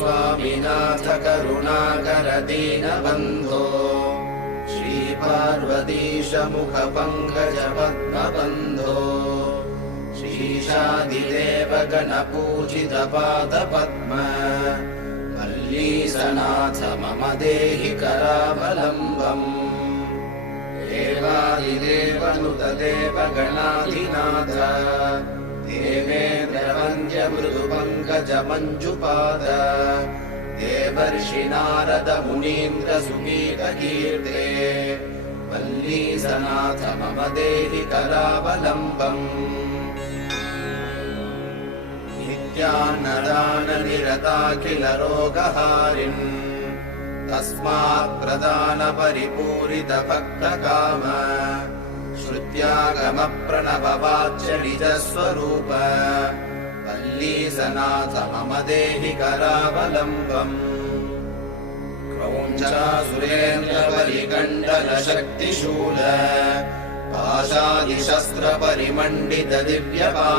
स्वामिनाथ करुणाकर दीनबन्धो श्रीपार्वतीश मुखपङ्कज पद्मबन्धो श्रीशादिदेव गणपूजित पादपद्म वल्लीसनाथ मम देहि करावलम्बम् देवादिदेवनुत देवगणाधिनाथ देवेन्द्रवन्द्य मृदुपङ्कज मञ्जुपाद देवर्षि नारद मुनीन्द्र सुगीतकीर्ते वल्लीसनाथ मम देहि करावलम्बम् नित्यान्नदाननिरताखिल रोगहारिन् तस्मात् प्रदान परिपूरित भक्तकाम श्रुत्यागम प्रणव वाच्य निजस्वरूप वल्लीसनाथ मम देहि करावलम्बम् क्रौञ्चासुरेन्द्र बलिकण्डल शक्तिशूल पाशादिशस्त्र परिमण्डित दिव्यपा